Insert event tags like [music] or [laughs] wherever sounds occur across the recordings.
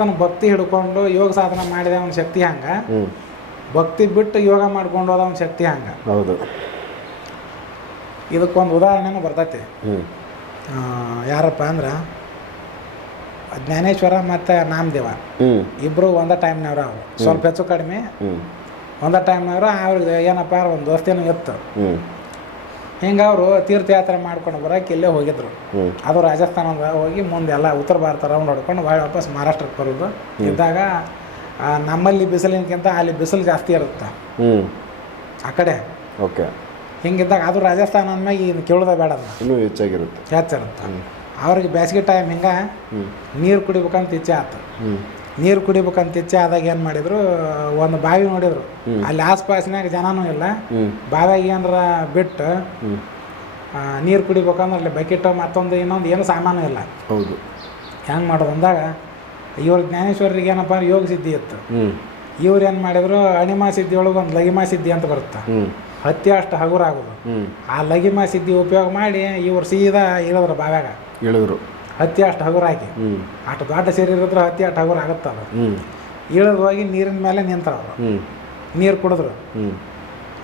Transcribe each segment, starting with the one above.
ಭಗವಂತನ ಭಕ್ತಿ ಹಿಡ್ಕೊಂಡು ಯೋಗ ಸಾಧನ ಮಾಡಿದ ಅವನ ಶಕ್ತಿ ಹಂಗ ಭಕ್ತಿ ಬಿಟ್ಟು ಯೋಗ ಮಾಡ್ಕೊಂಡು ಹೋದ ಅವನ ಶಕ್ತಿ ಹಂಗ ಹೌದು ಇದಕ್ಕೊಂದು ಉದಾಹರಣೆನೂ ಬರ್ತೈತಿ ಯಾರಪ್ಪ ಅಂದ್ರೆ ಜ್ಞಾನೇಶ್ವರ ಮತ್ತು ನಾಮದೇವ ಇಬ್ಬರು ಒಂದ ಟೈಮ್ನವ್ರು ಅವ್ರು ಸ್ವಲ್ಪ ಹೆಚ್ಚು ಕಡಿಮೆ ಒಂದ ಟೈಮ್ನವ್ರು ಅವ್ರಿಗೆ ಏನಪ್ಪ ಒಂದು ದೋಸ್ತಿನೂ ಇತ್ತು ಹಿಂಗೆ ಅವರು ತೀರ್ಥಯಾತ್ರೆ ಮಾಡ್ಕೊಂಡು ಬರೋಕೆ ಇಲ್ಲೇ ಹೋಗಿದ್ರು ಅದು ರಾಜಸ್ಥಾನ ಹೋಗಿ ಮುಂದೆ ಎಲ್ಲ ಉತ್ತರ ಭಾರತ ರೌಂಡ್ ಹೊಡ್ಕೊಂಡು ವಾಪಸ್ ಮಹಾರಾಷ್ಟ್ರಕ್ಕೆ ಬರೋದು ಇದ್ದಾಗ ನಮ್ಮಲ್ಲಿ ಬಿಸಿಲಿನಕ್ಕಿಂತ ಅಲ್ಲಿ ಬಿಸಿಲು ಜಾಸ್ತಿ ಇರುತ್ತೆ ಆ ಕಡೆ ಓಕೆ ಹಿಂಗಿದ್ದಾಗ ಅದು ರಾಜಸ್ಥಾನ ಅಂದಮೇಲೆ ಇನ್ನು ಕೇಳೋದ ಬೇಡ ಇನ್ನೂ ಹೆಚ್ಚಾಗಿರುತ್ತೆ ಹೆಚ್ಚಿರುತ್ತೆ ಅವ್ರಿಗೆ ಬೇಸಿಗೆ ಟೈಮ್ ಹಿಂಗೆ ನೀರು ಕುಡಿಬೇಕಂತ ಇಚ್ಛೆ ಆಯ್ತು ನೀರು ಕುಡಿಬೇಕಂತ ಇಚ್ಛೆ ಆದಾಗ ಏನು ಮಾಡಿದ್ರು ಒಂದು ಬಾವಿ ನೋಡಿದ್ರು ಅಲ್ಲಿ ಆಸ್ಪಾಸ್ನಾಗ ಜನನೂ ಇಲ್ಲ ಬಾವಿಯಾಗ ಏನಾರ ಬಿಟ್ಟು ನೀರು ಕುಡಿಬೇಕಂದ್ರೆ ಅಲ್ಲಿ ಬಕೆಟ್ ಮತ್ತೊಂದು ಇನ್ನೊಂದು ಏನು ಸಾಮಾನು ಇಲ್ಲ ಹೌದು ಹೆಂಗೆ ಮಾಡೋದು ಅಂದಾಗ ಇವ್ರ ಜ್ಞಾನೇಶ್ವರಿಗೆ ಏನಪ್ಪ ಯೋಗ ಸಿದ್ಧಿ ಇತ್ತು ಇವ್ರು ಏನು ಮಾಡಿದ್ರು ಅಣಿಮಾ ಸಿದ್ಧಿ ಒಳಗೆ ಒಂದು ಲಗಿಮಾ ಸಿದ್ಧಿ ಅಂತ ಬರುತ್ತೆ ಹತ್ತಿ ಅಷ್ಟು ಹಗುರ ಆಗುದು ಆ ಲಗಿಮ ಸಿದ್ಧಿ ಉಪಯೋಗ ಮಾಡಿ ಇವ್ರು ಸೀದಾ ಇಳಿದ್ರು ಬಾವ್ಯಾಗ ಇಳಿದ್ರು ಹತ್ತಿ ಅಷ್ಟು ಹಗುರ ಹಾಕಿ ಅಷ್ಟು ದೊಡ್ಡ ಸೇರಿ ಇರೋದ್ರೆ ಹತ್ತಿ ಅಷ್ಟು ಹಗುರ ಆಗುತ್ತಲ್ಲ ಇಳಿದು ಹೋಗಿ ನೀರಿನ ಮೇಲೆ ನಿಂತರ ಅವರು ನೀರು ಕುಡಿದ್ರು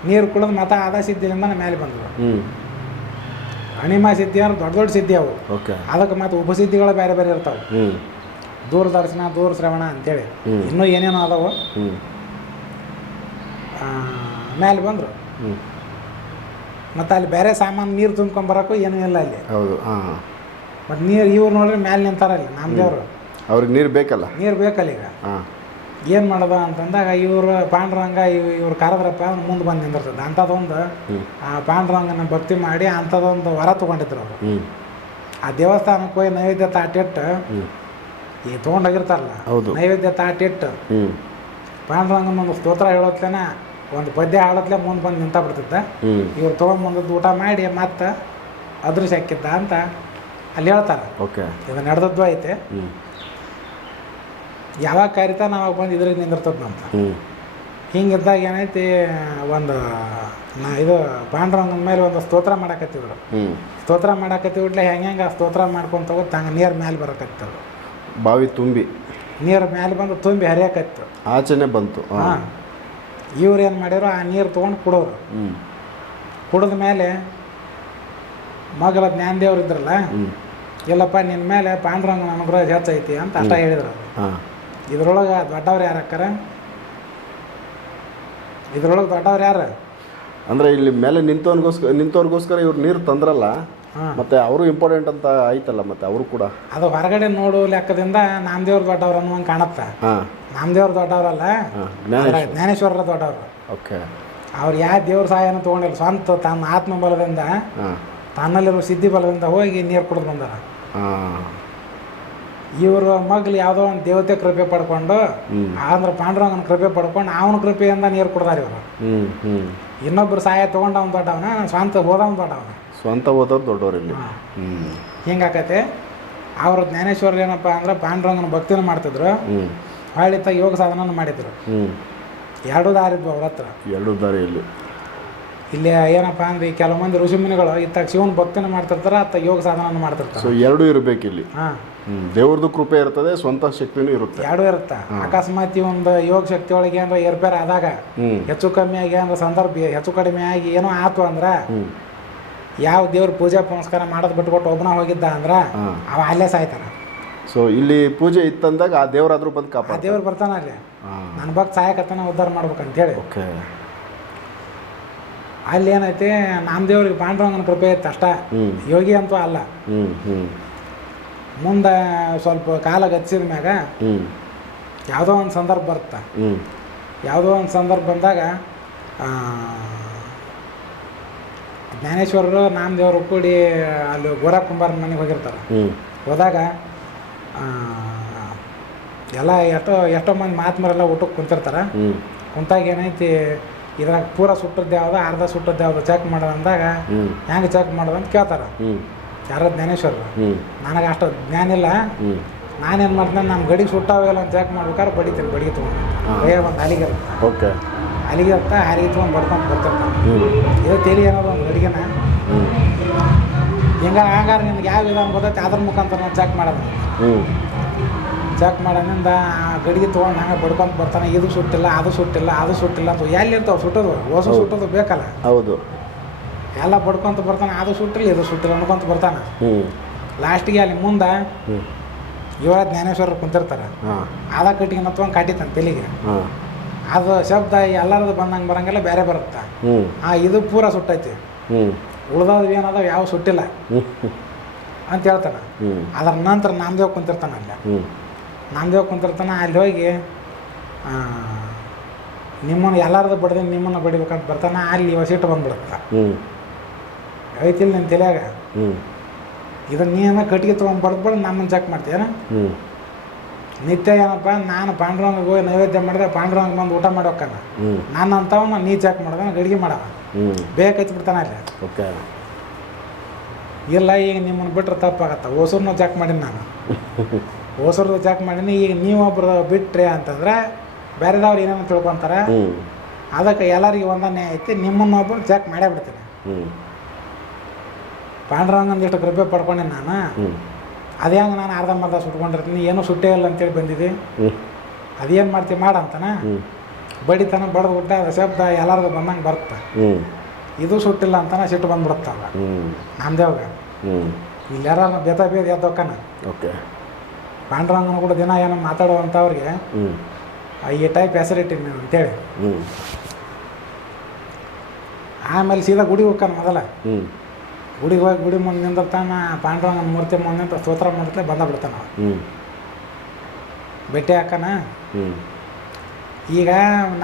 ನೀರು ಕುಡಿದು ಮತ್ತೆ ಆದ ಸಿದ್ಧಿಯಿಂದ ಮೇಲೆ ಬಂದರು ಅಣಿಮ ಸಿದ್ಧಿ ಅಂದ್ರೆ ದೊಡ್ಡ ದೊಡ್ಡ ಸಿದ್ಧಿ ಅವು ಅದಕ್ಕೆ ಮತ್ತೆ ಉಪಸಿದ್ಧಿಗಳು ಬೇರೆ ಬೇರೆ ಇರ್ತಾವೆ ದೂರದರ್ಶನ ದೂರ ಶ್ರವಣ ಅಂತೇಳಿ ಇನ್ನೂ ಏನೇನು ಅದಾವು ಮೇಲೆ ಬಂದರು ಮತ್ತು ಅಲ್ಲಿ ಬೇರೆ ಸಾಮಾನು ನೀರು ಬರೋಕು ಏನೂ ಇಲ್ಲ ಅಲ್ಲಿ ಹೌದು ಹಾಂ ಮತ್ತು ನೀರು ಇವ್ರು ನೋಡ್ರಿ ಮ್ಯಾಲೆ ನಿಂತಾರಲ್ಲ ನಮ್ಮ ದೇವರು ಅವ್ರಿಗೆ ನೀರು ಬೇಕಲ್ಲ ನೀರು ಬೇಕಲ್ಲ ಈಗ ಏನು ಮಾಡದ ಅಂತಂದಾಗ ಇವರು ಪಾಂಡುರಂಗ ಇವ್ ಇವ್ರು ಕರೆದ್ರಪ್ಪ ಮುಂದೆ ಬಂದು ನಿಂದಿರ್ತದೆ ಅಂಥದ್ದೊಂದು ಆ ಪಾಂಡುರಂಗನ ಭಕ್ತಿ ಮಾಡಿ ಅಂಥದ್ದೊಂದು ವರ ತಗೊಂಡಿದ್ರು ಅವರು ಆ ದೇವಸ್ಥಾನಕ್ಕೆ ಹೋಗಿ ನೈವೇದ್ಯ ತಾಟಿಟ್ಟು ಈ ತೊಗೊಂಡೋಗಿರ್ತಾರಲ್ಲ ನೈವೇದ್ಯ ತಾಟಿಟ್ಟು ಪಾಂಡುರಂಗನ ಒಂದು ಸ್ತೋತ್ರ ಹೇಳೋತ್ಲೇನ ಒಂದು ಪದ್ಯ ಹಾಡತ್ಲೆ ಮುಂದೆ ಬಂದು ನಿಂತ ಬಿಡ್ತಿದ್ದ ಇವ್ರು ಮುಂದದ್ದು ಊಟ ಮಾಡಿ ಮತ್ತೆ ಅದೃಶ್ಯ ಹಾಕಿದ್ದ ಅಂತ ಅಲ್ಲಿ ಹೇಳ್ತಾರೆ ಓಕೆ ಇದು ನಡೆದದ್ದು ಐತೆ ಯಾವಾಗ ಕರಿತಾನ ನಾವು ಬಂದು ಇದ್ರಿಗೆ ನಿಂದಿರ್ತದೆ ನಮ್ದು ಹಿಂಗಿದ್ದಾಗ ಏನೈತಿ ಒಂದು ನಾ ಇದು ಅಂದ ಮೇಲೆ ಒಂದು ಸ್ತೋತ್ರ ಮಾಡಕತ್ತಿದ್ರು ಸ್ತೋತ್ರ ಮಾಡಕತ್ತಿ ಹೆಂಗೆ ಹೆಂಗೆ ಆ ಸ್ತೋತ್ರ ಮಾಡ್ಕೊಂತ ಹೋಗಿ ತಂಗ ನೀರು ಮೇಲೆ ಬರಕತ್ತ ಬಾವಿ ತುಂಬಿ ನೀರು ಮೇಲೆ ಬಂದು ತುಂಬಿ ಹರಿಯಕತ್ತು ಆಚೆನೆ ಬಂತು ಹಾಂ ಇವ್ರು ಏನು ಮಾಡ್ಯಾರ ಆ ನೀರು ತೊಗೊಂಡು ಕುಡೋರು ಕುಡಿದ ಮೇಲೆ ಮಗಳ ಜ್ಞಾನದೇವ್ರು ಇದ್ರಲ್ಲ ಇಲ್ಲಪ್ಪ ನಿನ್ನ ಮೇಲೆ ಪಾಂಡುರಂಗನ ಅನುಗ್ರಹ ಹೆಚ್ಚೈತಿ ಅಂತ ಅಷ್ಟ ಹೇಳಿದ್ರು ಇದ್ರೊಳಗೆ ದೊಡ್ಡವ್ರು ಯಾರು ಅಕ್ಕರ ಇದ್ರೊಳಗೆ ದೊಡ್ಡವ್ರು ಯಾರು ಅಂದ್ರೆ ಇಲ್ಲಿ ಮೇಲೆ ನಿಂತವನಿಗೋಸ್ಕರ ನಿಂತವ್ರಿಗೋಸ್ಕರ ಇವ್ರು ನೀರು ತಂದ್ರಲ್ಲ ಮತ್ತೆ ಅವರು ಇಂಪಾರ್ಟೆಂಟ್ ಅಂತ ಐತಲ್ಲ ಮತ್ತೆ ಅವರು ಕೂಡ ಅದು ಹೊರಗಡೆ ನೋಡು ಲೆಕ್ಕದಿಂದ ನಾಮದೇವ್ರ ದೊಡ್ಡವ್ರು ಅನ್ನುವಂಗೆ ಕಾಣುತ್ತೆ ನಾಮದೇವ್ರ ದೊಡ್ಡವರಲ್ಲ ಜ್ಞಾನೇಶ್ವರರ ದೊಡ್ಡವರು ಓಕೆ ಅವ್ರು ಯಾವ ದೇವ್ರ ಸಹಾಯನ ತಗೊಂಡಿಲ್ಲ ಸ್ವಂತ ತನ್ನ ಆತ್ಮ ಬಲದಿಂದ ತನ್ನಲ್ಲಿರುವ ಸಿದ್ಧಿ ಬಲದಿಂದ ಹೋಗಿ ನೀರು ಕುಡಿದು ಬಂದಾರ ಇವರು ಮಗ್ಲು ಯಾವುದೋ ಒಂದು ದೇವತೆ ಕೃಪೆ ಪಡ್ಕೊಂಡು ಅಂದ್ರೆ ಪಾಂಡುರಂಗನ ಕೃಪೆ ಪಡ್ಕೊಂಡು ಅವನ ಕೃಪೆಯಿಂದ ನೀರು ಕೊಡ್ತಾರೆ ಇವರು ಇನ್ನೊಬ್ರು ಸಹಾಯ ತಗೊಂಡವನ್ ದೊಡ್ಡವನ ಸ್ವಂತ ಓದವ್ನು ದೊಡ್ಡವನ ಸ್ವಂತ ಓದೋರು ದೊಡ್ಡವ್ರ ಇಲ್ಲಿ ಅವರು ಜ್ಞಾನೇಶ್ವರ ಏನಪ್ಪ ಅಂದ್ರೆ ಪಾಂಡುರಂಗನ ಭಕ್ತಿನ ಮಾಡ್ತಿದ್ರು ಹೊಳ್ಳಿತ್ತಾಗ ಯೋಗ ಸಾಧನ ಮಾಡಿದ್ರು ಎರಡು ದಾರಿ ಇದ್ವು ಅವ್ರ ಹತ್ರ ಎರಡು ಇಲ್ಲಿ ಇಲ್ಲಿ ಏನಪ್ಪ ಅಂದ್ರೆ ಕೆಲವು ಮಂದಿ ಋಷಿಮುನಿಗಳು ಇತ್ತಾಗ ಶಿವನ ಭಕ್ತಿನ ಮಾಡ್ತಿರ್ತಾರೆ ಅತ್ತ ಯೋಗ ಸಾಧನ ಮಾಡ್ತಿರ್ತಾರೆ ಸೊ ಎರಡೂ ಇರಬೇಕು ಇಲ್ಲಿ ದೇವ್ರದ್ದು ಕೃಪೆ ಇರ್ತದೆ ಸ್ವಂತ ಶಕ್ತಿನೂ ಇರುತ್ತೆ ಎರಡೂ ಇರುತ್ತೆ ಅಕಸ್ಮಾತ್ ಒಂದು ಯೋಗ ಶಕ್ತಿ ಒಳಗೆ ಏನಾರ ಏರ್ಪೇರ್ ಆದಾಗ ಹೆಚ್ಚು ಕಮ್ಮಿ ಆಗಿ ಅಂದ್ರೆ ಸಂದರ್ಭ ಹೆಚ್ಚು ಕಡಿಮೆ ಆಗಿ ಏನೋ ಆತು ಅಂದ್ರೆ ಯಾವ ದೇವ್ರ ಪೂಜೆ ಪುನಸ್ಕಾರ ಮಾಡೋದು ಬಿಟ್ಕೊಟ್ಟು ಒಬ್ಬನ ಹೋಗಿದ್ದ ಅಂದ್ರೆ ಅವ ಅಲ್ಲೇ ಸಾಯ್ತಾರ ಸೊ ಇಲ್ಲಿ ಪೂಜೆ ಇತ್ತಂದಾಗ ಆ ದೇವ್ರಾದ್ರೂ ಬಂದು ಕಾಪ ಆ ದೇವ್ರು ಬರ್ತಾನ ಅಲ್ಲಿ ನನ್ನ ಭಕ್ತ ಸಾಯಕತ್ತನ ಉದ್ಧಾರ ಹೇಳಿ ಓಕೆ ಅಲ್ಲಿ ಏನೈತೆ ದೇವ್ರಿಗೆ ಪಾಂಡುರಂಗನ ಕೃಪೆ ಇತ್ತು ಅಷ್ಟ ಯೋಗಿ ಅಂತೂ ಅಲ್ಲ ಮುಂದೆ ಸ್ವಲ್ಪ ಕಾಲ ಗಚ್ಚಿದ ಮ್ಯಾಗ ಯಾವುದೋ ಒಂದು ಸಂದರ್ಭ ಬರುತ್ತೆ ಯಾವುದೋ ಒಂದು ಸಂದರ್ಭ ಬಂದಾಗ ಜ್ಞಾನೇಶ್ವರರು ದೇವರು ಕೂಡಿ ಅಲ್ಲಿ ಗೋರಾ ಕುಂಬಾರ ಮನೆಗೆ ಹೋಗಿರ್ತಾರೆ ಹೋದಾಗ ಎಲ್ಲ ಎಷ್ಟೋ ಎಷ್ಟೋ ಮಂದಿ ಮಾತ್ಮರೆಲ್ಲ ಊಟಕ್ಕೆ ಕುಂತಿರ್ತಾರೆ ಕುಂತಾಗ ಏನೈತಿ ಇದ್ರಾಗ ಪೂರ ಸುಟ್ಟದ್ದು ಯಾವ್ದು ಅರ್ಧ ಸುಟ್ಟದ್ದು ಯಾವ್ದು ಚೆಕ್ ಮಾಡೋದು ಅಂದಾಗ ಹೆಂಗೆ ಚೆಕ್ ಮಾಡೋದು ಅಂತ ಕೇಳ್ತಾರೆ ಯಾರೋ ಜ್ಞಾನೇಶ್ವರ ನನಗೆ ಅಷ್ಟು ಜ್ಞಾನ ಇಲ್ಲ ನಾನೇನು ಮಾಡ್ತೀನಿ ನಮ್ಮ ಗಡಿಗೆ ಸುಟ್ಟಾವೆಲ್ಲ ಅಂತ ಚೆಕ್ ಮಾಡ್ಬೇಕಾದ್ರೆ ಬಡಿತೀನಿ ಬಡಿಗೆ ತೊಗೊಂಡು ಒಂದು ಅಲಿಗೆ ಓಕೆ ಅಲಿಗೆ ಅಂತ ಹಾರಿಗೆ ತೊಗೊಂಡು ಬಡ್ಕೊಂಡು ಬರ್ತಿರ್ತಾನೆ ಇದು ತೇಲಿ ಅನ್ನೋದು ಒಂದು ಗಡಿಗೆನ ಹಿಂಗ ಹಂಗಾರೆ ನಿಮ್ಗೆ ಯಾವ ವಿಧಾನ ಗೊತ್ತೈತೆ ಅದ್ರ ಮುಖಾಂತರ ಚೆಕ್ ಮಾಡೋದು ಚೆಕ್ ಮಾಡೋನಿಂದ ಆ ಗಡಿಗೆ ತೊಗೊಂಡು ಹಂಗೆ ಬಡ್ಕೊಂತ ಬರ್ತಾನೆ ಇದು ಸುಟ್ಟಿಲ್ಲ ಅದು ಸುಟ್ಟಿಲ್ಲ ಅದು ಸುಟ್ಟಿಲ್ಲ ಅಂತ ಎಲ್ಲಿರ್ತಾವೆ ಸುಟ್ಟೋದು ಹೊಸ ಸುಟ್ಟೋದು ಬೇಕಲ್ಲ ಹೌದು ಎಲ್ಲ ಬಡ್ಕೊಂತ ಬರ್ತಾನೆ ಅದು ಸುಟ್ಟಿಲ್ಲ ಇದು ಸುಟ್ಟಿಲ್ಲ ಅನ್ಕೊಂತ ಬರ್ತಾನೆ ಲಾಸ್ಟಿಗೆ ಅಲ್ಲಿ ಮುಂದೆ ಇವರ ಜ್ಞಾನೇಶ್ವರ ಕುಂತಿರ್ತಾರೆ ಅದ ಕಟ್ಟಿಗೆ ಮತ್ತೊಂದು ಕಾಟಿತಾನೆ ತಲೆಗೆ ಅದು ಶಬ್ದ ಎಲ್ಲರದು ಬಂದಂಗೆ ಬರಂಗೆಲ್ಲ ಬೇರೆ ಬರುತ್ತೆ ಆ ಇದು ಪೂರ ಸುಟ್ಟೈತಿ ಉಳ್ದವ್ ಏನದ ಯಾವ ಸುಟ್ಟಿಲ್ಲ ಅಂತ ಹೇಳ್ತಾನೆ ಅದರ ನಂತರ ನಾಮದೇವ್ ಕುಂತಿರ್ತಾನೆ ಅಲ್ಲೇ ನಾಮದೇವ್ ಕುಂತಿರ್ತಾನೆ ಅಲ್ಲಿ ಹೋಗಿ ನಿಮ್ಮನ್ನು ಎಲ್ಲಾರ್ದು ಬಡ್ದು ನಿಮ್ಮನ್ನು ಬಡಿಬೇಕಂತ ಬರ್ತಾನೆ ಅಲ್ಲಿ ಸಿಟ್ಟು ಬಂದ್ಬಿಡುತ್ತೆ ಐತಿಲ್ಲ ನನ್ನ ತಲೆಯಾಗ ಇದನ್ನು ನೀನು ಕಟ್ಟಿಗೆ ತೊಗೊಂಡು ಬಡ್ದ್ಬಿಟ್ಟು ನಮ್ಮನ್ನು ಚೆಕ್ ಮಾಡ್ತೀಯ ನಿತ್ಯ ಏನಪ್ಪ ನಾನು ಪಾಂಡುರಂಗ ಹೋಗಿ ನೈವೇದ್ಯ ಮಾಡಿದ್ರೆ ಪಾಂಡುರಂಗ ಬಂದು ಊಟ ಮಾಡೋಕ್ಕಲ್ಲ ನಾನು ಅಂತವನು ನೀ ಚೆಕ್ ಮಾಡ್ದ ಗಡಿಗೆ ಅಡುಗೆ ಮಾಡವ ಬೇಗ ಹಚ್ಬಿಡ್ತಾನೆ ಅಲ್ಲಿ ಇಲ್ಲ ಈಗ ನಿಮ್ಮನ್ನು ಬಿಟ್ರೆ ತಪ್ಪಾಗತ್ತೆ ಹೊಸೂರ್ನೂ ಚೆಕ್ ಮಾಡೀನಿ ನಾನು [laughs] ಹೊಸರ್ದು ಚೆಕ್ ಮಾಡೀನಿ ಈಗ ನೀವೊಬ್ರು ಬಿಟ್ರಿ ಅಂತಂದ್ರೆ ಬೇರೆದವ್ರು ಏನೇನು ತಿಳ್ಕೊಂತಾರೆ ಅದಕ್ಕೆ ಎಲ್ಲರಿಗೆ ಒಂದನೇ ಐತಿ ನಿಮ್ಮನ್ನೊಬ್ರು ಚೆಕ್ ಮಾಡೇ ಬಿಡ್ತೀನಿ ಪಾಂಡ್ರಂಗಂದಿಷ್ಟು ಇಷ್ಟು ಕೃಪೆ ಪಡ್ಕೊಂಡಿನಿ ನಾನು ಅದೇ ಹಂಗೆ ನಾನು ಅರ್ಧಂಬರ್ಧ ಸುಟ್ಕೊಂಡಿರ್ತೀನಿ ಏನು ಸುಟ್ಟೇ ಇಲ್ಲ ಅಂತೇಳಿ ಬಂದಿದ್ದೆ ಅದೇನು ಮಾಡ್ತೀವಿ ಮಾಡಂತಾನೆ ಬಡಿತನ ಬಡ್ದು ಬಿಟ್ಟ ಅದು ಶಬ್ದ ಎಲ್ಲರಿಗೂ ಬಂದಂಗೆ ಬರುತ್ತೆ ಇದು ಸುಟ್ಟಿಲ್ಲ ಅಂತಾನೆ ಸಿಟ್ಟು ಬಂದ್ಬಿಡುತ್ತಲ್ಲ ನಮ್ಮದೇವಾಗ ಇಲ್ಲಿ ಯಾರು ಬೇತ ಬೇದ ಎದ್ದೋಕ್ಕನ ಓಕೆ ಪಾಂಡುರಂಗನ ಕೂಡ ದಿನ ಏನೋ ಮಾತಾಡುವಂಥ ಅವ್ರಿಗೆ ಈ ಟೈಪ್ ಫೆಸಿಲಿಟಿ ನೀವು ಅಂತೇಳಿ ಆಮೇಲೆ ಸೀದಾ ಗುಡಿಗೆ ಹೋಗ್ತಾನೆ ಮೊದಲ ಗುಡಿಗೆ ಹೋಗಿ ಗುಡಿ ಮುಂದೆ ನಿಂದಿರ್ತಾನ ಪಾಂಡುರಂಗನ ಮೂರ್ತಿ ಮುಂದೆ ನಿಂತ ಸ್ತೋತ್ರ ಮುಂದೆ ಬಂದ ಬಿಡ್ತಾನ ಭೇಟಿ ಹಾಕನ ಈಗ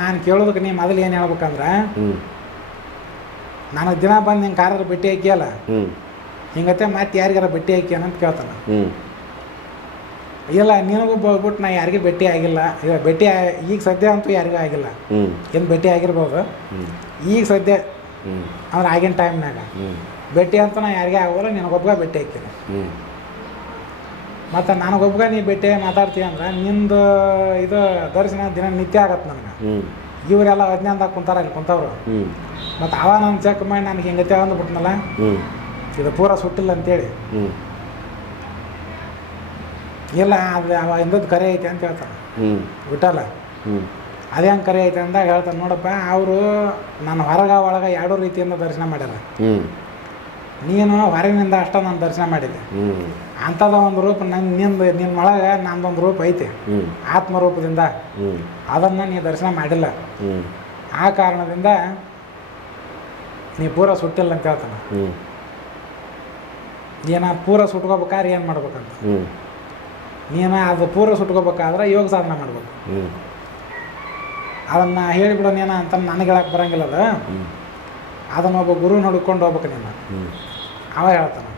ನಾನು ಕೇಳೋದಕ್ಕೆ ನೀ ಮೊದಲು ಏನು ಹೇಳ್ಬೇಕಂದ್ರೆ ನಾನು ದಿನ ಬಂದು ನಿಂಗೆ ಕಾರಲ್ಲಿ ಭೇಟಿ ಹಾಕಿಯಲ್ಲ ಹಿಂಗತ್ತೆ ಮತ್ತೆ ಯಾರಿಗಾರ ಭೇಟಿ ಹಾಕ್ಯಾನ ಅಂತ ಕೇಳ್ತಾನೆ ಇಲ್ಲ ನಿನಗೊಬ್ಬ ಹೋಗ್ಬಿಟ್ಟು ನಾ ಯಾರಿಗೂ ಭೇಟಿ ಆಗಿಲ್ಲ ಈಗ ಭೇಟಿ ಈಗ ಸದ್ಯ ಅಂತೂ ಯಾರಿಗೂ ಆಗಿಲ್ಲ ಏನು ಭೇಟಿ ಆಗಿರ್ಬೋದು ಈಗ ಸದ್ಯ ಅಂದ್ರೆ ಆಗಿನ ಟೈಮ್ನಾಗ ಭೇಟಿ ಅಂತ ನಾ ಯಾರಿಗೆ ಆಗೋಲ್ಲ ನಿನಗೊಬ್ಬ ಭೇಟಿ ಆಗ್ತೀನಿ ಮತ್ತು ನನಗೊಬ್ಬ ನೀ ಭೇಟಿ ಮಾತಾಡ್ತೀಯ ಅಂದ್ರೆ ನಿಂದು ಇದು ದರ್ಶನ ದಿನ ನಿತ್ಯ ಆಗತ್ತೆ ನನಗೆ ಇವರೆಲ್ಲ ಅಜ್ಞಾನದಾಗ ಕುಂತಾರ ಅಲ್ಲಿ ಕುಂತವ್ರು ಮತ್ತು ಅವ ನಾನು ಚೆಕ್ ಮಾಡಿ ನನಗೆ ಹಿಂಗತೆ ಅಂದ್ಬಿಟ್ನಲ್ಲ ಇದು ಪೂರಾ ಸುಟ್ಟಿಲ್ಲ ಅಂತೇಳಿ ಇಲ್ಲ ಅದು ಅವ ಹಿಂದದ್ದು ಕರೆ ಐತೆ ಅಂತ ಹೇಳ್ತಾರೆ ಹ್ಞೂ ವಿಠಲ ಹ್ಞೂ ಕರೆ ಐತೆ ಅಂತ ಹೇಳ್ತಾನೆ ನೋಡಪ್ಪ ಅವರು ನನ್ನ ಹೊರಗೆ ಒಳಗೆ ಎರಡೂ ರೀತಿಯಿಂದ ದರ್ಶನ ಮಾಡ್ಯಾರ ಹ್ಞೂ ನೀನು ಹೊರಗಿನಿಂದ ಅಷ್ಟ ನಾನು ದರ್ಶನ ಮಾಡಿದ್ದೆ ಅಂಥದ ಒಂದು ರೂಪ ನನ್ನ ನಿಂದು ನಿನ್ನ ಒಳಗೆ ನಂದೊಂದು ರೂಪ ಐತೆ ಆತ್ಮರೂಪದಿಂದ ಅದನ್ನ ನೀ ದರ್ಶನ ಮಾಡಿಲ್ಲ ಆ ಕಾರಣದಿಂದ ನೀ ಪೂರ ಸುಟ್ಟಿಲ್ಲ ಅಂತ ಹೇಳ್ತಾನೆ ಏನ ಪೂರ ಸುಟ್ಕೋಬೇಕಾದ್ರೆ ಏನು ಮಾಡ್ಬೇಕಂತ ನೀನು ಅದು ಪೂರ್ವ ಸುಟ್ಕೋಬೇಕಾದ್ರೆ ಯೋಗ ಸಾಧನೆ ಮಾಡ್ಬೇಕು ಅದನ್ನು ಹೇಳಿಬಿಡೋನೇನ ಅಂತ ನನಗೆ ಹೇಳಕ್ಕೆ ಬರಂಗಿಲ್ಲ ಅದು ಅದನ್ನು ಒಬ್ಬ ಗುರು ಹುಡ್ಕೊಂಡು ಹೋಗ್ಬೇಕು ನೀನು ಅವ ಹೇಳ್ತಾನೆ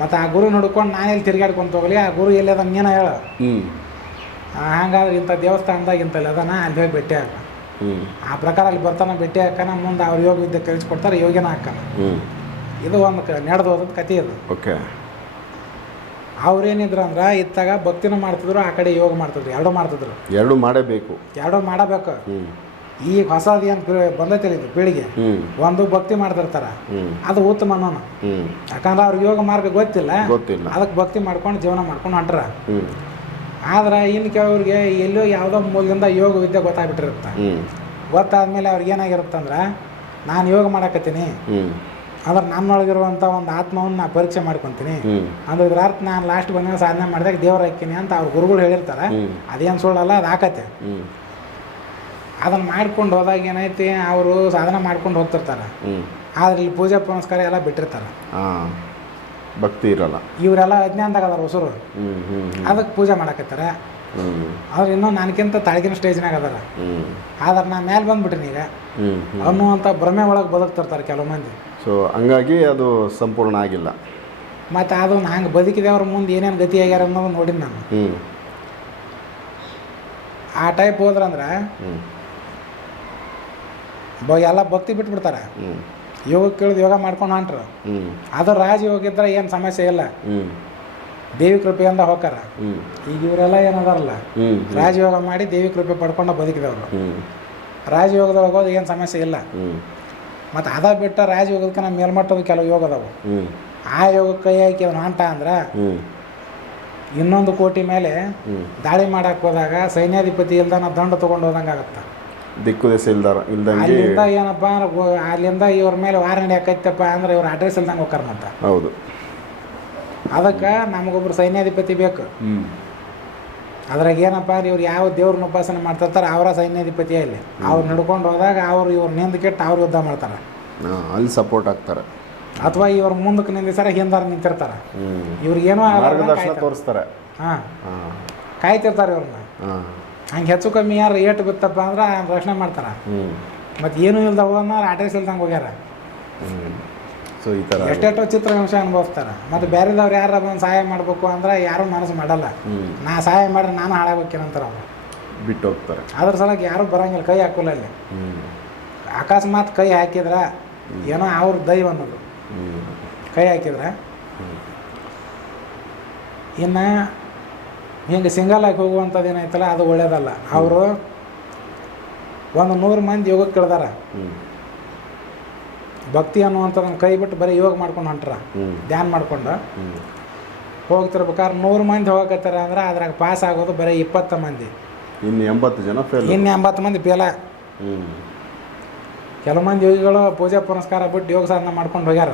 ಮತ್ತು ಆ ಗುರು ಹುಡ್ಕೊಂಡು ನಾನೆಲ್ಲಿ ತಿರ್ಗಾಡ್ಕೊಂತ ಹೋಗಲಿ ಆ ಗುರು ಎಲ್ಲಿ ಅದನ್ನ ನೀನು ಹೇಳು ಹಂಗಾದ್ರೆ ಇಂಥ ದೇವಸ್ಥಾನದಾಗ ಇಂಥಲ್ಲಿ ಅದನ್ನ ಅಲ್ಲಿ ಹೋಗಿ ಭೇಟಿ ಹಾಕ ಆ ಪ್ರಕಾರ ಅಲ್ಲಿ ಬರ್ತಾನೆ ಭೇಟಿ ಹಾಕನ ಮುಂದೆ ಅವ್ರು ಯೋಗ ವಿದ್ಯೆ ಕಲಿಸ್ಕೊಡ್ತಾರೆ ಯೋಗಿನ ಹಾಕನ ಇದು ಒಂದು ನಡೆದು ಹೋದ ಕಥೆ ಇದು ಓಕೆ ಅವ್ರೇನಿದ್ರು ಅಂದ್ರೆ ಇತ್ತಾಗ ಭಕ್ತಿನೂ ಮಾಡ್ತಿದ್ರು ಆ ಕಡೆ ಯೋಗ ಮಾಡ್ತಿದ್ರು ಎರಡು ಮಾಡ್ತಿದ್ರು ಎರಡು ಮಾಡಬೇಕು ಎರಡೂ ಮಾಡಬೇಕು ಈಗ ಹೊಸದು ಏನು ಬಂದೈತೆ ಇದು ಪೀಳಿಗೆ ಒಂದು ಭಕ್ತಿ ಮಾಡ್ತಿರ್ತಾರ ಅದು ಉತ್ತಮ ನಾನು ಯಾಕಂದ್ರೆ ಅವ್ರಿಗೆ ಯೋಗ ಮಾರ್ಗ ಗೊತ್ತಿಲ್ಲ ಅದಕ್ಕೆ ಭಕ್ತಿ ಮಾಡ್ಕೊಂಡು ಜೀವನ ಮಾಡ್ಕೊಂಡು ಅಂಟ್ರ ಆದ್ರೆ ಇನ್ನು ಕೆಲವ್ರಿಗೆ ಎಲ್ಲೋ ಯಾವುದೋ ಮೂಲದಿಂದ ಯೋಗ ವಿದ್ಯೆ ಗೊತ್ತಾಗ್ಬಿಟ್ಟಿರುತ್ತೆ ಗೊತ್ತಾದ್ಮೇಲೆ ಅವ್ರಿಗೆ ಏನಾಗಿರುತ್ತೆ ನಾನು ಯೋಗ ಮಾಡಾಕತ್ತೀನಿ ಆದ್ರೆ ನನ್ನೊಳಗಿರುವಂಥ ಒಂದು ಆತ್ಮವನ್ನು ನಾ ಪರೀಕ್ಷೆ ಮಾಡ್ಕೊತೀನಿ ಅಂದ್ರೆ ಇದ್ರ ಅರ್ಥ ನಾನು ಲಾಸ್ಟ್ ಬಂದ ಸಾಧನೆ ಮಾಡಿದಾಗ ದೇವ್ರ ಹಾಕಿನಿ ಅಂತ ಅವ್ರ ಗುರುಗಳು ಹೇಳಿರ್ತಾರೆ ಅದೇನು ಸುಳ್ಳಲ್ಲ ಅದು ಹಾಕತ್ತೆ ಅದನ್ನ ಮಾಡ್ಕೊಂಡು ಹೋದಾಗ ಏನೈತಿ ಅವರು ಸಾಧನೆ ಮಾಡ್ಕೊಂಡು ಹೋಗ್ತಿರ್ತಾರೆ ಆದ್ರೆ ಇಲ್ಲಿ ಪೂಜೆ ಪುನಸ್ಕಾರ ಎಲ್ಲ ಬಿಟ್ಟಿರ್ತಾರೆ ಭಕ್ತಿ ಇರಲ್ಲ ಇವರೆಲ್ಲ ಅಜ್ಞಾನದಾಗ ಅದಾರ ಹೊಸರು ಅದಕ್ಕೆ ಪೂಜೆ ಮಾಡಕತ್ತಾರೆ ಅವ್ರು ಇನ್ನೂ ನನ್ಕಿಂತ ತಾಳಗಿನ ಸ್ಟೇಜ್ನಾಗ ಅದಾರ ಆದ್ರೆ ನಾ ಮೇಲೆ ಬಂದ್ಬಿಟ್ರಿ ಈಗ ಅನ್ನುವಂಥ ಭ್ರಮೆ ಒಳಗೆ ಬದುಕ್ತಿರ್ತಾರೆ ಕೆಲವು ಮಂದಿ ಸೊ ಹಂಗಾಗಿ ಅದು ಸಂಪೂರ್ಣ ಆಗಿಲ್ಲ ಮತ್ತು ಅದು ಹಂಗೆ ಅವ್ರ ಮುಂದೆ ಏನೇನು ಗತಿ ಆಗ್ಯಾರ ಅನ್ನೋದು ನೋಡಿನ ನಾನು ಹ್ಞೂ ಆ ಟೈಪ್ ಹೋದ್ರಂದ್ರೆ ಬ ಎಲ್ಲ ಭಕ್ತಿ ಬಿಟ್ಬಿಡ್ತಾರೆ ಯೋಗ ಕೇಳಿದ ಯೋಗ ಮಾಡ್ಕೊಂಡು ಹೊಂಟ್ರು ಅದು ರಾಜಯೋಗ ಇದ್ರೆ ಏನು ಸಮಸ್ಯೆ ಇಲ್ಲ ದೇವಿ ಕೃಪೆಯಿಂದ ಹೋಗಾರ ಈಗ ಇವರೆಲ್ಲ ಏನದಾರಲ್ಲ ರಾಜಯೋಗ ಮಾಡಿ ದೇವಿ ಕೃಪೆ ಪಡ್ಕೊಂಡು ಬದುಕಿದವರು ರಾಜಯೋಗದೊಳಗೆ ಹೋದ್ರೆ ಏನು ಸಮಸ್ಯೆ ಇಲ್ಲ ಮತ್ತು ಅದ ಬಿಟ್ಟ ರಾಜ ಯೋಗದಕ್ಕೆ ನಮ್ಮ ಮೇಲ್ಮಟ್ಟದ ಕೆಲವು ಯೋಗ ಅದಾವೆ ಆ ಯೋಗಕ್ಕೆ ಹಾಕಿ ಅವ್ನು ಹಂಟ ಅಂದ್ರೆ ಇನ್ನೊಂದು ಕೋಟಿ ಮೇಲೆ ದಾಳಿ ಮಾಡಕ್ಕೆ ಹೋದಾಗ ಸೈನ್ಯಾಧಿಪತಿ ಇಲ್ದಾನ ದಂಡ ತಗೊಂಡು ಹೋದಂಗೆ ಆಗುತ್ತೆ ದಿಕ್ಕು ದಿವಸ ಇಲ್ದಾರ ಅಲ್ಲಿಂದ ಏನಪ್ಪ ಅಲ್ಲಿಂದ ಇವ್ರ ಮೇಲೆ ವಾರ ಹಾಕೈತಪ್ಪ ಅಂದ್ರೆ ಇವ್ರ ಅಡ್ರೆಸ್ ಇಲ್ದಂಗೆ ಹೋಗ್ತಾರ ಮತ್ತೆ ಹೌದು ಅದಕ್ಕೆ ನಮಗೊಬ್ರು ಸೈನ್ಯಾಧಿಪತಿ ಬೇಕು ಅದ್ರಾಗ ಏನಪ್ಪ ರೀ ಇವ್ರು ಯಾವ ದೇವ್ರನ್ನ ಉಪಾಸನೆ ಮಾಡ್ತಿರ್ತಾರೆ ಅವರ ಸೈನ್ಯಾಧಿಪತಿಯ ಇಲ್ಲಿ ಅವ್ರು ನಡ್ಕೊಂಡು ಹೋದಾಗ ಅವ್ರು ಇವ್ರು ನಿಂದ ಕೆಟ್ಟು ಅವ್ರು ಯುದ್ಧ ಮಾಡ್ತಾರೆ ಅಲ್ಲಿ ಸಪೋರ್ಟ್ ಆಗ್ತಾರೆ ಅಥವಾ ಇವ್ರ ಮುಂದಕ್ಕೆ ನಿಂದಿಸ್ತಾರೆ ಹಿಂದಾರ ನಿಂತಿರ್ತಾರೆ ಇವ್ರಿಗೇನೋ ಮಾರ್ಗದರ್ಶನ ತೋರಿಸ್ತಾರೆ ಹಾಂ ಕಾಯ್ತಿರ್ತಾರೆ ಇವ್ರನ್ನ ಹಂಗೆ ಹೆಚ್ಚು ಕಮ್ಮಿ ಯಾರು ಏಟ್ ಬಿತ್ತಪ್ಪ ಅಂದ್ರೆ ರಕ್ಷಣೆ ಮಾಡ್ತಾರೆ ಮತ್ತೆ ಏನೂ ಇಲ್ದ ಹೋಗೋಣ ಅಡ್ರೆಸ್ ಇಲ್ದಂಗೆ ಹೋಗ್ಯಾರ ಸೊ ಈ ಥರ ಎಷ್ಟೆಷ್ಟೋ ಚಿತ್ರಹಿಂಸೆ ಅನುಭವಿಸ್ತಾರೆ ಮತ್ತು ಬೇರೆದವ್ರು ಯಾರು ಬಂದು ಸಹಾಯ ಮಾಡಬೇಕು ಅಂದ್ರೆ ಯಾರೂ ಮನಸ್ಸು ಮಾಡಲ್ಲ ನಾ ಸಹಾಯ ಮಾಡಿದ್ರೆ ನಾನು ಹಾಳಾಗ್ಬೇಕೇನಂತಾರೆ ಅವ್ರು ಬಿಟ್ಟು ಹೋಗ್ತಾರೆ ಅದ್ರ ಸಲಕ್ಕೆ ಯಾರೂ ಬರೋಂಗಿಲ್ಲ ಕೈ ಹಾಕೋಲ್ಲ ಅಲ್ಲಿ ಅಕಸ್ಮಾತ್ ಕೈ ಹಾಕಿದ್ರೆ ಏನೋ ಅವ್ರ ದೈವ ಅನ್ನೋದು ಕೈ ಹಾಕಿದ್ರೆ ಇನ್ನು ಹಿಂಗೆ ಸಿಂಗಲ್ ಆಗಿ ಹೋಗುವಂಥದ್ದು ಏನೈತಲ್ಲ ಅದು ಒಳ್ಳೇದಲ್ಲ ಅವರು ಒಂದು ನೂರು ಮಂದಿ ಯೋಗಕ್ಕೆ ಕೇಳ್ದಾರ ಭಕ್ತಿ ಅನ್ನುವಂಥದ್ದನ್ನು ಕೈ ಬಿಟ್ಟು ಬರೀ ಯೋಗ ಮಾಡ್ಕೊಂಡು ಹೊಂಟ್ರ ಧ್ಯಾನ ಮಾಡ್ಕೊಂಡು ಹೋಗ್ತಿರ್ಬೇಕಾದ್ರೆ ನೂರು ಮಂದಿ ಹೋಗತ್ತಾರ ಅಂದ್ರೆ ಅದ್ರಾಗ ಪಾಸ್ ಆಗೋದು ಬರೀ ಇಪ್ಪತ್ತು ಮಂದಿ ಇನ್ನು ಎಂಬತ್ತು ಜನ ಫೇಲ್ ಇನ್ನು ಎಂಬತ್ತು ಮಂದಿ ಫೇಲ ಕೆಲವು ಮಂದಿ ಯೋಗಿಗಳು ಪೂಜೆ ಪುನಸ್ಕಾರ ಬಿಟ್ಟು ಯೋಗ ಸಾಧನೆ ಮಾಡ್ಕೊಂಡು ಹೋಗ್ಯಾರ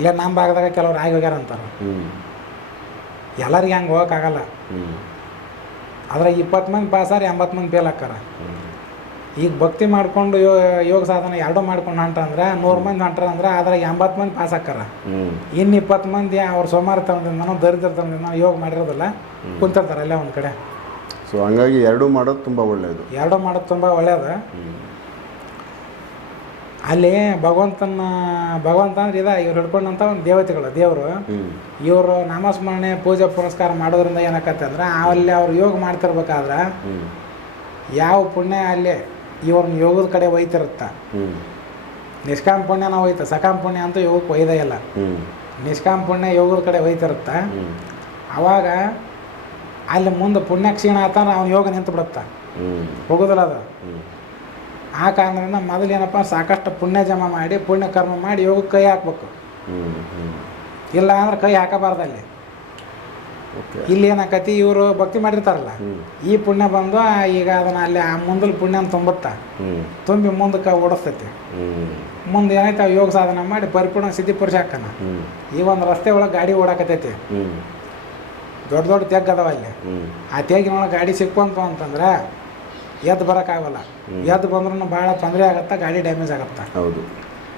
ಇಲ್ಲ ನಮ್ಮ ಭಾಗದಾಗ ಕೆಲವ್ರು ಆಗಿ ಹೋಗ್ಯಾರ ಅಂತಾರ ಎಲ್ಲರಿಗೆ ಹಂಗೆ ಹೋಗಕ್ಕಾಗಲ್ಲ ಅದ್ರಾಗ ಇಪ್ಪತ್ತು ಮಂದಿ ಆದ್ರೆ ಎಂಬತ್ತು ಮಂದಿ ಫೇಲ್ ಆಕಾರ ಈಗ ಭಕ್ತಿ ಮಾಡ್ಕೊಂಡು ಯೋಗ ಸಾಧನ ಎರಡೂ ಮಾಡ್ಕೊಂಡು ಅಂದ್ರೆ ನೂರು ಮಂದಿ ಅಂದ್ರೆ ಅದ್ರಾಗ ಎಂಬತ್ತು ಮಂದಿ ಪಾಸ್ ಆಕ್ಕಾರ ಇನ್ನು ಇಪ್ಪತ್ತು ಮಂದಿ ಅವ್ರು ಸೋಮವಾರ ತನದಿಂದನೋ ದರಿದ್ರ ತನದಿಂದ ಯೋಗ ಮಾಡಿರೋದಿಲ್ಲ ಕುಂತಿರ್ತಾರೆ ಅಲ್ಲೇ ಒಂದು ಕಡೆ ಸೊ ಹಂಗಾಗಿ ಎರಡೂ ಮಾಡೋದು ತುಂಬ ಒಳ್ಳೆಯದು ಎರಡೂ ಮಾಡೋದು ತುಂಬ ಒಳ್ಳೆಯದು ಅಲ್ಲಿ ಭಗವಂತನ ಭಗವಂತ ಅಂದ್ರೆ ಇದ ಇವ್ರು ಹಿಡ್ಕೊಂಡಂತ ಒಂದು ದೇವತೆಗಳು ದೇವರು ಇವರು ನಾಮಸ್ಮರಣೆ ಪೂಜೆ ಪುರಸ್ಕಾರ ಮಾಡೋದ್ರಿಂದ ಏನಕತ್ತೆ ಅಂದ್ರೆ ಅಲ್ಲಿ ಅವ್ರು ಯೋಗ ಮಾಡ್ತಿರ್ಬೇಕಾದ್ರೆ ಯಾವ ಪುಣ್ಯ ಅಲ್ಲಿ ಇವ್ರನ್ನ ಯೋಗದ ಕಡೆ ಒಯ್ತಿರುತ್ತ ನಿಷ್ಕಾಮ ಪುಣ್ಯನ ಒಯ್ತ ಸಕಾಮ ಪುಣ್ಯ ಅಂತೂ ಯೋಗಕ್ಕೆ ಒಯ್ದೇ ಇಲ್ಲ ನಿಷ್ಕಾಮ ಪುಣ್ಯ ಯೋಗದ ಕಡೆ ಒಯ್ತಿರುತ್ತ ಅವಾಗ ಅಲ್ಲಿ ಮುಂದೆ ಪುಣ್ಯ ಕ್ಷೀಣ ಆತಾನ ಅವ್ನು ಯೋಗ ನಿಂತು ಬಿಡುತ್ತ ಹೋಗೋದಿಲ್ಲ ಅದು ಆ ಕಾರಣದಿಂದ ಏನಪ್ಪ ಸಾಕಷ್ಟು ಪುಣ್ಯ ಜಮಾ ಮಾಡಿ ಪುಣ್ಯ ಕರ್ಮ ಮಾಡಿ ಯೋಗಕ್ಕೆ ಕೈ ಹಾಕ್ಬೇಕು ಇಲ್ಲ ಅಂದ್ರೆ ಕೈ ಹಾಕಬಾರ್ದಲ್ಲಿ ಇಲ್ಲಿ ಏನಾಕತಿ ಇವರು ಭಕ್ತಿ ಮಾಡಿರ್ತಾರಲ್ಲ ಈ ಪುಣ್ಯ ಬಂದು ಈಗ ಅದನ್ನ ಅಲ್ಲಿ ಆ ಮುಂದಲ್ ಪುಣ್ಯ ತುಂಬುತ್ತಾ ತುಂಬಿ ಮುಂದಕ್ಕೆ ಓಡಿಸ್ತೈತಿ ಮುಂದೆ ಏನಾಯ್ತು ಯೋಗ ಸಾಧನೆ ಮಾಡಿ ಪರಿಪೂರ್ಣ ಸಿದ್ಧಿ ಪುರುಷ ಹಾಕನ ಈ ಒಂದು ರಸ್ತೆ ಒಳಗೆ ಗಾಡಿ ಓಡಾಕತೈತಿ ದೊಡ್ಡ ದೊಡ್ಡ ತೆಗ್ ಅದಾವ ಅಲ್ಲಿ ಆ ತೆಗಿನೊಳಗೆ ಗಾಡಿ ಸಿಕ್ಕಂತ ಅಂತಂದ್ರೆ ಎದ್ದು ಬರೋಕ್ಕಾಗಲ್ಲ ಎದ್ದು ಬಂದ್ರೂ ಭಾಳ ತೊಂದರೆ ಆಗತ್ತೆ ಗಾಡಿ ಡ್ಯಾಮೇಜ್ ಆಗತ್ತೆ ಹೌದು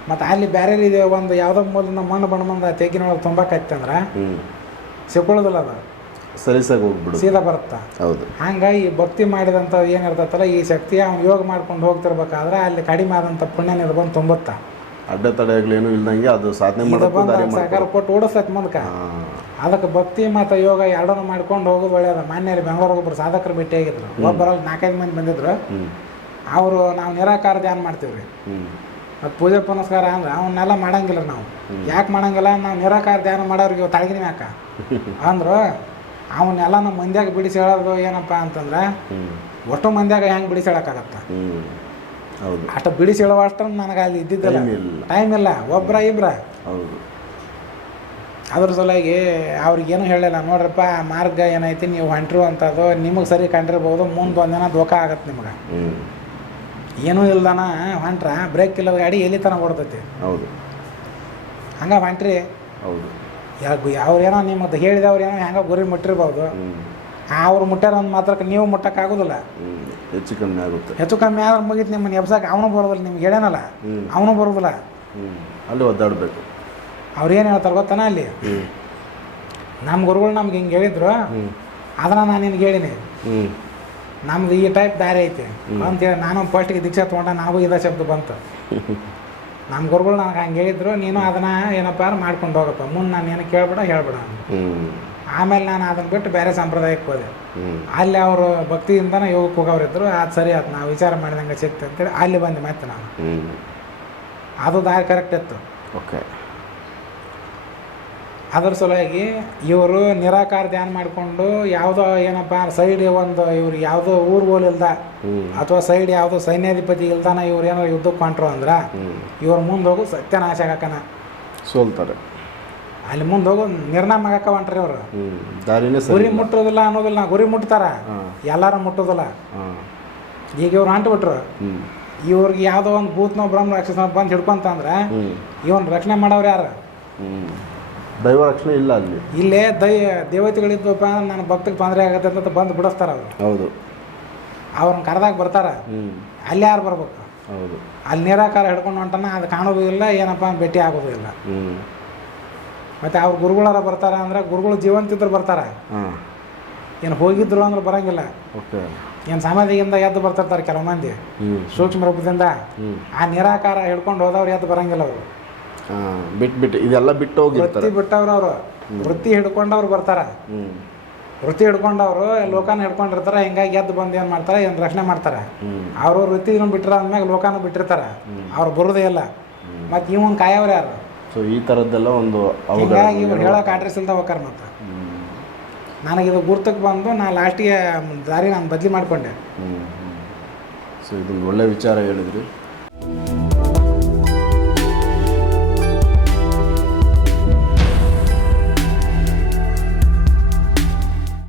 ಮತ್ತು ಅಲ್ಲಿ ಬೇರೆ ಇದೆ ಒಂದು ಯಾವುದೋ ಮೂಲದಿಂದ ಮಣ್ಣು ಬಣ್ಣ ಮುಂದೆ ಆ ತೆಗಿನೊಳಗೆ ತುಂಬಾಕೈತೆ ಅಂದ್ರೆ ಸಿಕ್ಕೊಳ್ಳೋದಿಲ್ಲ ಅದು ಸಲೀಸಾಗಿ ಹೋಗ್ಬಿಡು ಸೀದಾ ಬರುತ್ತಾ ಹೌದು ಹಂಗಾಗಿ ಭಕ್ತಿ ಮಾಡಿದಂಥ ಏನಿರ್ತೈತಲ್ಲ ಈ ಶಕ್ತಿ ಅವ್ನು ಯೋಗ ಮಾಡ್ಕೊಂಡು ಹೋಗ್ತಿರ್ಬೇಕಾದ್ರೆ ಅಲ್ಲಿ ಕಡಿಮೆ ಆದಂಥ ಪುಣ್ಯನ ಬಂದು ಅಡ್ಡ ತಡೆಗಳೇನು ಇಲ್ದಂಗೆ ಅದು ಸಾಧನೆ ಮಾಡೋದು ಕೊಟ್ಟು ಓಡಿಸ್ಲಕ್ಕೆ ಮೂಲಕ ಅದಕ್ಕೆ ಭಕ್ತಿ ಮತ್ತು ಯೋಗ ಎರಡನ್ನೂ ಮಾಡ್ಕೊಂಡು ಹೋಗೋದು ಒಳ್ಳೆಯದು ಮಾನ್ಯ ಬೆಂಗಳೂರಿಗೆ ಒಬ್ಬರು ಸಾಧಕರು ಆಗಿದ್ರು ಒಬ್ಬರಲ್ಲಿ ನಾಲ್ಕೈದು ಮಂದಿ ಬಂದಿದ್ರು ಅವರು ನಾವು ನಿರಾಕಾರ ಧ್ಯಾನ ಮಾಡ್ತೀವಿ ರೀ ಮತ್ತು ಪೂಜೆ ಪುನಸ್ಕಾರ ಅಂದ್ರೆ ಅವನ್ನೆಲ್ಲ ಮಾಡಂಗಿಲ್ಲ ನಾವು ಯಾಕೆ ಮಾಡಂಗಿಲ್ಲ ನಾವು ನಿರಾಕಾರ ಧ್ಯಾನ ಮಾಡೋರಿಗೆ ಇವತ್ತು ತಳಗಿನ ಯಾಕ [laughs] ಅಂದ್ರೆ ಅವನ್ನೆಲ್ಲ ನಮ್ಮ ಮಂದ್ಯಾಗ ಬಿಡಿಸಿ ಹೇಳೋದು ಏನಪ್ಪ ಅಂತಂದ್ರೆ ಒಟ್ಟು ಮಂದ್ಯಾಗ ಹೆಂಗ್ ಬಿಡಿಸಿ ಹೌದು ಅಷ್ಟು ಬಿಡಿಸಿ ಹೇಳುವ ಅಷ್ಟು ನನಗೆ ಅಲ್ಲಿ ಇದ್ದಿದ್ದಲ್ಲ ಟೈಮ್ ಇಲ್ಲ ಒಬ್ಬರ ಇಬ್ರ ಅದ್ರ ಸಲುವಾಗಿ ಅವ್ರಿಗೇನು ಹೇಳಿಲ್ಲ ನೋಡ್ರಪ್ಪ ಆ ಮಾರ್ಗ ಏನೈತಿ ನೀವು ಹೊಂಟ್ರು ಅಂತದ್ದು ನಿಮಗೆ ಸರಿ ಕಂಡಿರ್ಬೋದು ಮುಂದೆ ಒಂದಿನ ದೋಖ ಆಗತ್ತೆ ನಿಮ್ಗೆ ಏನೂ ಇಲ್ದಾನ ಹೊಂಟ್ರ ಬ್ರೇಕ್ ಇಲ್ಲದ ಗಾಡಿ ಎಲ್ಲಿ ತನಕ ಹೊಡ್ತೈತಿ ಹೌದು ಹಂಗೆ ಹೊಂಟ್ರಿ ಹೌದು ಯಾಕೆ ಏನೋ ನಿಮ್ಮದು ಹೇಳಿದವ್ರು ಏನೋ ಹೆಂಗೆ ಗುರಿ ಮುಟ್ಟಿರ್ಬೋದು ಅವ್ರು ಮುಟ್ಟಾರ ಒಂದು ಮಾತ್ರಕ್ಕೆ ನೀವು ಮುಟ್ಟಕ್ಕಾಗೋದಿಲ್ಲ ಹೆಚ್ಚು ಕಮ್ಮಿ ಆಗುತ್ತೆ ಹೆಚ್ಚು ಕಮ್ಮಿ ಆದ್ರೆ ಮುಗಿತು ನಿಮ್ಮನ್ನ ಎಬ್ಸಕ್ಕೆ ಅವನು ಬರೋದಿಲ್ಲ ನಿಮ್ಗೆ ಹೇಳೇನಲ್ಲ ಅವನು ಬರೋದಿಲ್ಲ ಅಲ್ಲಿ ಒದ್ದಾಡಬೇಕು ಅವ್ರು ಏನು ಹೇಳ್ತಾರೆ ಗೊತ್ತಾನ ಅಲ್ಲಿ ನಮ್ಮ ಗುರುಗಳು ನಮ್ಗೆ ಹಿಂಗೆ ಹೇಳಿದ್ರು ಅದನ್ನು ನಾನು ನಿನ್ಗೆ ಹೇಳಿನಿ ನಮ್ದು ಈ ಟೈಪ್ ದಾರಿ ಐತೆ ಅಂತೇಳಿ ನಾನು ಫಸ್ಟಿಗೆ ದೀಕ್ಷೆ ತೊಗೊಂಡ ನಾವು ಇದೇ ಶಬ್ದ ಬಂತು [laughs] ನಮ್ಮ ಗುರುಗಳು ನನಗೆ ಹಂಗೆ ಹೇಳಿದ್ರು ನೀನು ಅದನ್ನ ಏನಪ್ಪ ಮಾಡ್ಕೊಂಡು ಹೋಗಪ್ಪ ಮುಂದೆ ನಾನು ಏನು ಹೇಳ್ಬಿಡ ಹೇಳ್ಬೇಡ ಆಮೇಲೆ ನಾನು ಅದನ್ನ ಬಿಟ್ಟು ಬೇರೆ ಸಂಪ್ರದಾಯಕ್ಕೆ ಹೋದೆ ಅಲ್ಲಿ ಅವರು ಭಕ್ತಿಯಿಂದನೇ ಯೋಗಕ್ಕೆ ಇದ್ರು ಅದು ಸರಿ ಆಯ್ತು ನಾವು ವಿಚಾರ ಮಾಡಿದಂಗೆ ಸಿಕ್ತು ಅಂತೇಳಿ ಅಲ್ಲಿ ಬಂದೆ ಮತ್ತೆ ನಾನು ಅದು ದಾರಿ ಕರೆಕ್ಟ್ ಇತ್ತು ಓಕೆ ಅದ್ರ ಸಲುವಾಗಿ ಇವರು ನಿರಾಕಾರ ಧ್ಯಾನ ಮಾಡಿಕೊಂಡು ಯಾವುದೋ ಏನಪ್ಪ ಸೈಡ್ ಒಂದು ಇವ್ರಿಗೆ ಯಾವುದೋ ಹೋಲಿಲ್ದ ಅಥವಾ ಸೈಡ್ ಯಾವುದೋ ಸೈನ್ಯಾಧಿಪತಿ ಇಲ್ದಾನ ಇವ್ರು ಏನೋ ಯುದ್ಧಕ್ಕೆ ಹೊಂಟ್ರು ಅಂದ್ರೆ ಇವ್ರು ಮುಂದೆ ಹೋಗು ಸತ್ಯನಾಶ ಆಗಕ್ಕನ ಸೋಲ್ತಾರೆ ಅಲ್ಲಿ ಮುಂದೆ ಹೋಗೋ ನಿರ್ನಾಮ ಆಗಕ್ಕ ಹೊಂಟ್ರಿ ಅವರು ಗುರಿ ಮುಟ್ಟೋದಿಲ್ಲ ಅನ್ನೋದಿಲ್ಲ ಗುರಿ ಮುಟ್ತಾರ ಎಲ್ಲಾರ ಮುಟ್ಟೋದಿಲ್ಲ ಈಗ ಇವ್ರು ಅಂಟ್ಬಿಟ್ರು ಇವ್ರಿಗೆ ಯಾವುದೋ ಒಂದು ಭೂತ್ನೋ ಬ್ರಹ್ಮ ರಾಕ್ಷಸನೋ ಬಂದು ಹಿಡ್ಕೊಂತಂದ್ರೆ ಇವನ್ ರಕ್ಷಣೆ ಮಾಡೋರು ಯಾರು ದೈವ ರಕ್ಷಣೆ ಇಲ್ಲ ಅಲ್ಲಿ ಇಲ್ಲೇ ದೈ ದೇವತೆಗಳಿದ್ವಪ್ಪ ಅಂದ್ರೆ ನನ್ನ ಭಕ್ತಿಗೆ ತೊಂದರೆ ಆಗತ್ತೆ ಅಂತ ಬಂದು ಬಿಡಿಸ್ತಾರ ಅವರು ಹೌದು ಅವ್ರನ್ನ ಕರೆದಾಗ ಬರ್ತಾರೆ ಅಲ್ಲಿ ಯಾರು ಬರ್ಬೇಕು ಹೌದು ಅಲ್ಲಿ ನಿರಾಕಾರ ಹಿಡ್ಕೊಂಡು ಹೊಂಟನ ಅದು ಕಾಣೋದು ಇಲ್ಲ ಏನಪ್ಪ ಭೇಟಿ ಆಗೋದು ಇಲ್ಲ ಮತ್ತು ಅವ್ರ ಗುರುಗಳಾರ ಬರ್ತಾರೆ ಅಂದ್ರೆ ಗುರುಗಳು ಜೀವಂತಿದ್ರು ಬರ್ತಾರೆ ಏನು ಹೋಗಿದ್ರು ಅಂದ್ರೆ ಬರಂಗಿಲ್ಲ ಓಕೆ ಏನು ಸಮಾಧಿಯಿಂದ ಎದ್ದು ಬರ್ತಿರ್ತಾರೆ ಕೆಲವು ಮಂದಿ ಸೂಕ್ಷ್ಮ ರೂಪದಿಂದ ಆ ನಿರಾಕಾರ ಹಿಡ್ಕೊಂಡು ಹೋದವ್ರು ಎದ್ದು ಬರಂಗಿಲ್ಲ ಅವರು ಬಿಟ್ಬಿಟ್ಟು ಇದೆಲ್ಲ ಬಿಟ್ಟು ಹೋಗಿ ವೃತ್ತಿ ಅವರು ವೃತ್ತಿ ಹಿಡ್ಕೊಂಡವ್ರು ಬರ್ತಾರ ವೃತ್ತಿ ಹಿಡ್ಕೊಂಡವ್ರು ಲೋಕಾನ ಹಿಡ್ಕೊಂಡಿರ್ತಾರೆ ಹಿಂಗಾಗಿ ಎದ್ದು ಬಂದು ಏನು ಮಾಡ್ತಾರೆ ಏನು ರಕ್ಷಣೆ ಮಾಡ್ತಾರೆ ಅವರು ವೃತ್ತಿ ಬಿಟ್ಟರ ಅಂದ್ಮ್ಯಾಗ ಲೋಕಾನು ಬಿಟ್ಟಿರ್ತಾರೆ ಅವ್ರು ಬರುದೇ ಇಲ್ಲ ಮತ್ತು ಇವನ್ ಕಾಯವ್ರ ಯಾರು ಸೊ ಈ ಥರದ್ದೆಲ್ಲ ಒಂದು ಹಿಂಗಾಗಿ ಇವ್ರು ಹೇಳೋಕೆ ಆಡ್ರೆಸ್ ಇಲ್ದ ಹೋಗಾರ ಮತ್ತು ಇದು ಗುರ್ತಕ್ಕೆ ಬಂದು ನಾ ಲಾಸ್ಟಿಗೆ ದಾರಿ ನಾನು ಬದಲಿ ಮಾಡ್ಕೊಂಡೆ ಸೊ ಇದು ಒಳ್ಳೆ ವಿಚಾರ ಹೇಳಿದ್ರಿ